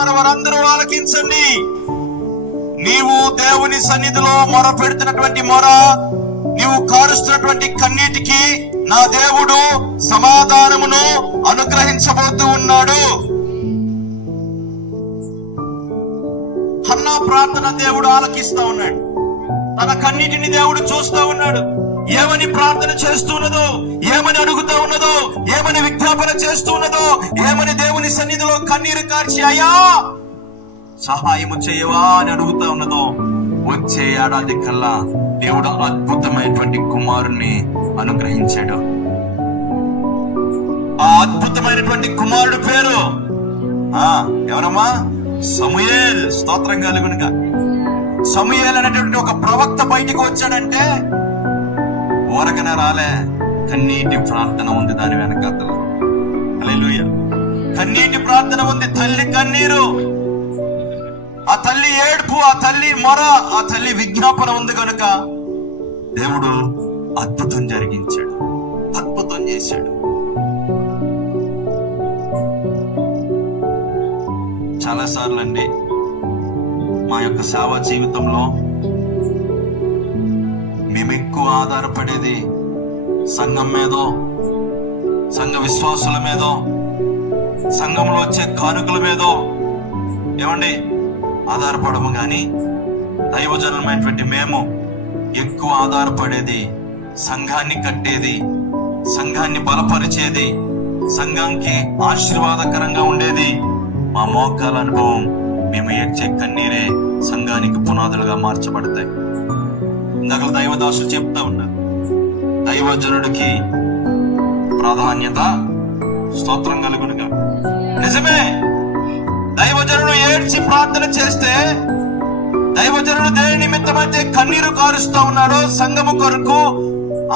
ఉన్నారో వారందరూ ఆలకించండి. నీవు దేవుని సన్నిధిలో మొర పెడుతున్నటువంటి మొర, నీవు కారుస్తున్నటువంటి కన్నీటికి నా దేవుడు సమాధానమును అనుగ్రహించబోతూ ఉన్నాడు. హన్నా ప్రార్థన దేవుడు ఆలకిస్తా ఉన్నాడు. తన కన్నీటిని దేవుడు చూస్తూ ఉన్నాడు. ఏమని ప్రార్థన చేస్తున్నదో, ఏమని అడుగుతూ ఉన్నదో, ఏమని విజ్ఞాపన చేస్తూ ఉన్నదో, ఏమని దేవుని సన్నిధిలో కన్నీరు కార్చి అయ్యా సహాయము చేయవా అని అడుగుతా ఉన్నదో, వచ్చే ఏడాది కల్లా దేవుడు అద్భుతమైనటువంటి కుమారుణ్ణి అనుగ్రహించాడు. ఆ అద్భుతమైనటువంటి కుమారుడు పేరు ఎవరమ్మా? సమూయేల్. స్తోత్రం కలుగునుగా. సమూయేల్ అనేటువంటి ఒక ప్రవక్త బయటికి వచ్చాడంటే ఊరకనే రాలే, కన్నీటి ప్రార్థన ఉంది దాని వెనకాతల. హల్లెలూయా. కన్నీటి ప్రార్థన ఉంది. తల్లి కన్నీరు, ఆ తల్లి ఏడుపు, ఆ తల్లి మొర, ఆ తల్లి విజ్ఞాపన ఉంది కనుక దేవుడు అద్భుతం జరిగించాడు, అద్భుతం చేశాడు. చాలా సార్లు అండి మా యొక్క సేవా జీవితంలో మేము ఎక్కువ ఆధారపడేది సంఘం మీదో, సంఘ విశ్వాసుల మీదో, సంఘంలో వచ్చే కానుకల మీదో ఏమండి ఆధారపడము. కానీ దైవజనమైనటువంటి మేము ఎక్కువ ఆధారపడేది సంఘాన్ని కట్టేది, సంఘాన్ని బలపరిచేది, సంఘానికి ఆశీర్వాదకరంగా ఉండేది మా మోకాల అనుభవం. మేము ఏడ్చే కన్నీరే సంఘానికి పునాదులుగా మార్చబడతాయి. ఇందాక దైవదాసులు చెప్తా ఉన్నారు, దైవజనుడికి ప్రాధాన్యత. స్తోత్రం కలుగునుగా. నిజమే, దైవజనుడు ఏడ్చి ప్రార్థన చేస్తే, దైవజనుడు దేని నిమిత్తమైతే కన్నీరు కారుస్తూ ఉన్నాడో, సంఘము కొరకు,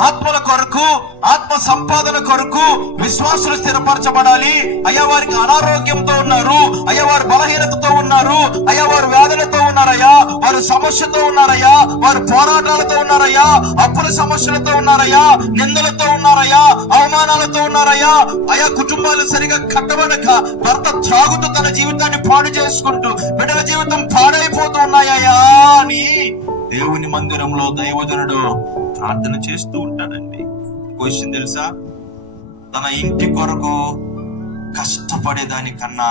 ఆత్మల కొరకు, ఆత్మ సంపాదన కొరకు విశ్వాసులు స్థిరపరచబడాలి. అయ్యా వారికి అనారోగ్యంతో ఉన్నారు, అయ్యా వారు బలహీనతతో ఉన్నారు, అయ్యా వారు వేదనతో ఉన్నారయ్యా, వారు సమస్యతో ఉన్నారయ్యా, వారు పోరాటాలతో ఉన్నారయ్యా, అప్పుల సమస్యలతో ఉన్నారయ్యా, నిందలతో ఉన్నారయ్యా, అవమానాలతో ఉన్నారయ్యా, అయ్యా కుటుంబాలు సరిగా కట్టబడక భర్త త్రాగుతూ తన జీవితాన్ని పాడు చేసుకుంటూ బిడ్డల జీవితం పాడైపోతూ ఉన్నాయా అని దేవుని మందిరంలో దైవజనుడు ప్రార్థన చేస్తూ ఉంటాడండి. క్వశ్చన్ తెలుసా? తన ఇంటి కొరకు కష్టపడేదానికన్నా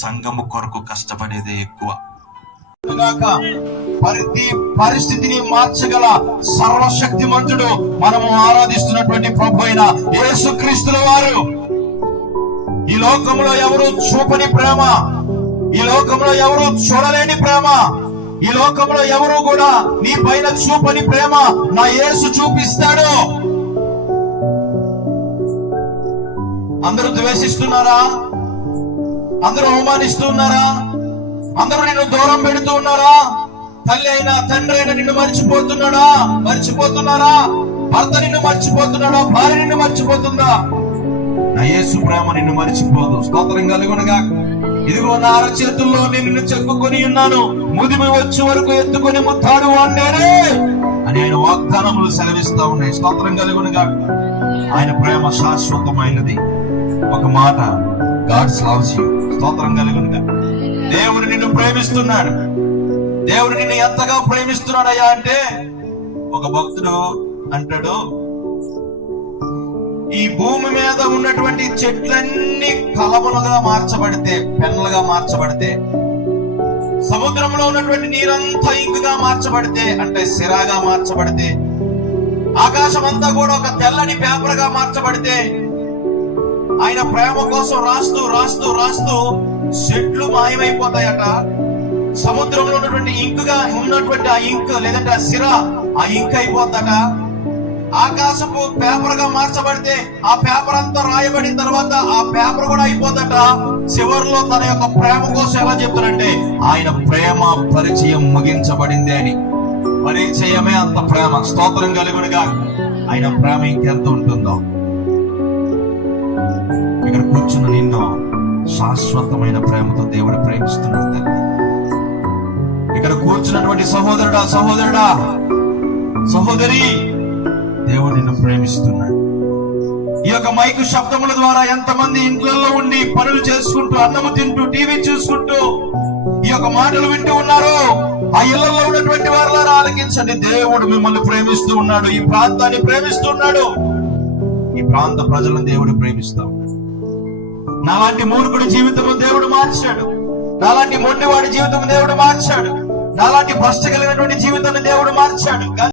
సంఘము కొరకు కష్టపడేదే ఎక్కువ. ప్రతి పరిస్థితిని మార్చగల సర్వశక్తిమంతుడు మనము ఆరాధిస్తున్నటువంటి ప్రభు అయిన యేసుక్రీస్తుల వారు. ఈ లోకంలో ఎవరు చూపని ప్రేమ, ఈ లోకంలో ఎవరు చూడలేని ప్రేమ, ఈ లోకంలో ఎవరు కూడా నీ పైన చూపని ప్రేమ నా యేసు చూపిస్తాడు. అందరూ ద్వేషిస్తున్నారా? అందరూ అవమానిస్తున్నారా? అందరూ నిన్ను దూరం పెడుతూ ఉన్నారా? తల్లి అయినా తండ్రి అయినా నిన్ను మర్చిపోతున్నారా? భర్త నిన్ను మర్చిపోతున్నాడా? భార్య నిన్ను మర్చిపోతుందా? నా యేసు ప్రేమ నిన్ను మర్చిపోదు. స్తోత్రం కలుగునుగా. ఇదిగో నా అరచేతుల్లో నిన్ను చెక్కుకొని ఉన్నాను, ముదిమి వచ్చే వరకు ఎత్తుకొని ముత్తాడు వాణ్ణేనే అని ఆయన వాగ్దానములు సెలవిస్తా ఉన్నాయి. స్తోత్రం కలుగునుగా. ఆయన ప్రేమ శాశ్వతమైనది. ఒక మాట, గాడ్స్ లవ్స్ యు. స్తోత్రం కలుగునుగా. దేవుడు నిన్ను ప్రేమిస్తున్నాడు. దేవుడు నిన్ను ఎంతగా ప్రేమిస్తున్నాడయ్యా అంటే, ఒక భక్తుడు అంటాడు, ఈ భూమి మీద ఉన్నటువంటి చెట్లన్నీ కలములుగా మార్చబడితే, పెన్నులుగా మార్చబడితే, సముద్రంలో ఉన్నటువంటి నీరంతా ఇంకుగా మార్చబడితే, అంటే సిరాగా మార్చబడితే, ఆకాశం అంతా కూడా ఒక తెల్లని పేపర్ గా మార్చబడితే, ఆయన ప్రేమ కోసం రాస్తూ రాస్తూ రాస్తూ చెట్లు మాయమైపోతాయట. సముద్రంలో ఉన్నటువంటి ఇంకుగా ఉన్నటువంటి ఆ ఇంక్ లేదంటే ఆ సిరా, ఆ ఇంక్ అయిపోతాట. ఆకాశపు పేపర్ గా మార్చబడితే ఆ పేపర్ అంతా రాయబడిన తర్వాత ఆ పేపర్ కూడా అయిపోతట. చివరిలో తన యొక్క ప్రేమ కోసం ఎలా చెప్తారంటే, ఆయన ప్రేమ పరిచయం ముగించబడింది అని. పరిచయమే అంత ప్రేమ. స్తోత్రం కలుగునుగా. ఆయన ప్రేమ ఇంకెంత ఉంటుందో. ఇక్కడ కూర్చున్న నిన్ను శాశ్వతమైన ప్రేమతో దేవుడు ప్రేమిస్తున్నాడు. ఇక్కడ కూర్చున్నటువంటి సహోదరుడా, సహోదరి, దేవుడు నిన్ను ప్రేమిస్తున్నాడు. ఈ యొక్క మైకు శబ్దముల ద్వారా ఎంతమంది ఇంట్లలో ఉండి పనులు చేసుకుంటూ, అన్నము తింటూ, టీవీ చూసుకుంటూ ఈ యొక్క మాటలు వింటూ ఉన్నారు. ఆ ఇళ్లలో ఉన్నటువంటి వారిని ఆలకించండి. దేవుడు మిమ్మల్ని ప్రేమిస్తూ ఉన్నాడు, ఈ ప్రాంతాన్ని ప్రేమిస్తూ ఉన్నాడు, ఈ ప్రాంత ప్రజలను దేవుడు ప్రేమిస్తాం. నాలాంటి మూర్ఖుడి జీవితము దేవుడు మార్చాడు, నాలాంటి మొండివాడి జీవితం దేవుడు మార్చాడు, నాలాంటి భ్రష్ట కలిగినటువంటి జీవితాన్ని దేవుడు మార్చాడు.